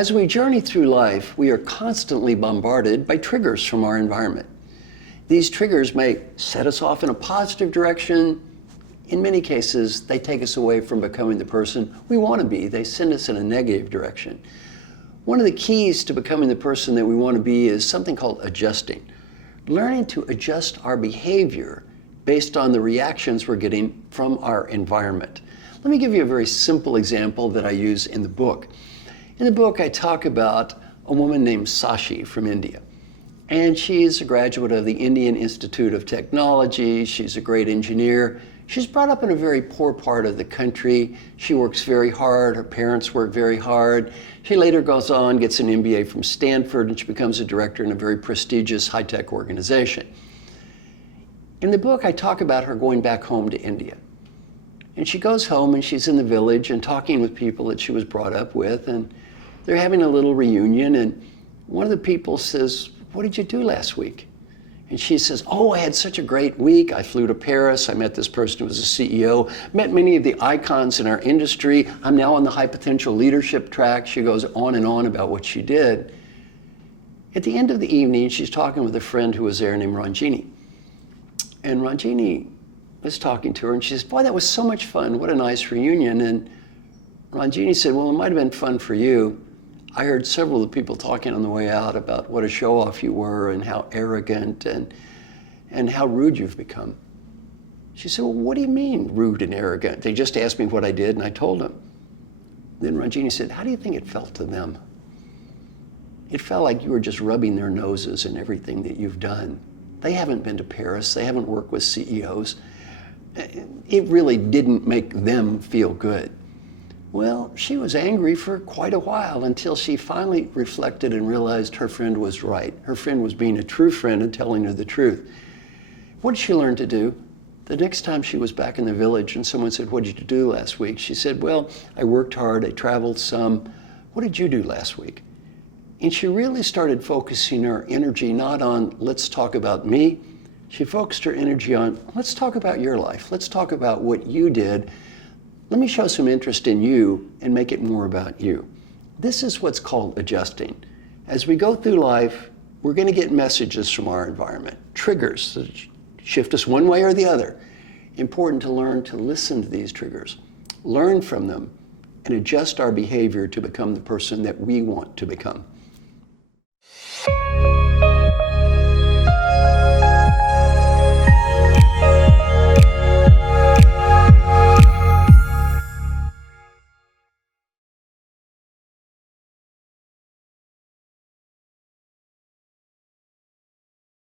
As we journey through life, we are constantly bombarded by triggers from our environment. These triggers may set us off in a positive direction. In many cases, they take us away from becoming the person we want to be. They send us in a negative direction. One of the keys to becoming the person that we want to be is something called adjusting. Learning to adjust our behavior based on the reactions we're getting from our environment. Let me give you a very simple example that I use in the book. In the book, I talk about a woman named Sashi from India. And she's a graduate of the Indian Institute of Technology. She's a great engineer. She's brought up in a very poor part of the country. She works very hard. Her parents work very hard. She later goes on, gets an MBA from Stanford, and she becomes a director in a very prestigious high-tech organization. In the book, I talk about her going back home to India. And she goes home and she's in the village and talking with people that she was brought up with, and they're having a little reunion, and one of the people says, "What did you do last week?" And she says, "Oh, I had such a great week. I flew to Paris. I met this person who was a CEO, met many of the icons in our industry. I'm now on the high potential leadership track." She goes on and on about what she did. At the end of the evening, she's talking with a friend who was there named Ranjini. And Ranjini was talking to her, and she says, "Boy, that was so much fun. What a nice reunion." And Ranjini said, "Well, it might have been fun for you. I heard several of the people talking on the way out about what a show-off you were and how arrogant and how rude you've become." She said, "Well, what do you mean rude and arrogant? They just asked me what I did and I told them." Then Ranjini said, "How do you think it felt to them?" It felt like you were just rubbing their noses in everything that you've done. They haven't been to Paris. They haven't worked with CEOs. It really didn't make them feel good. Well, she was angry for quite a while until she finally reflected and realized her friend was right. Her friend was being a true friend and telling her the truth. What did she learn to do? The next time she was back in the village and someone said, "What did you do last week?" She said, "Well, I worked hard, I traveled some. What did you do last week?" And she really started focusing her energy not on, "Let's talk about me." She focused her energy on, "Let's talk about your life. Let's talk about what you did. Let me show some interest in you and make it more about you." This is what's called adjusting. As we go through life, we're going to get messages from our environment, triggers that shift us one way or the other. Important to learn to listen to these triggers, learn from them, and adjust our behavior to become the person that we want to become.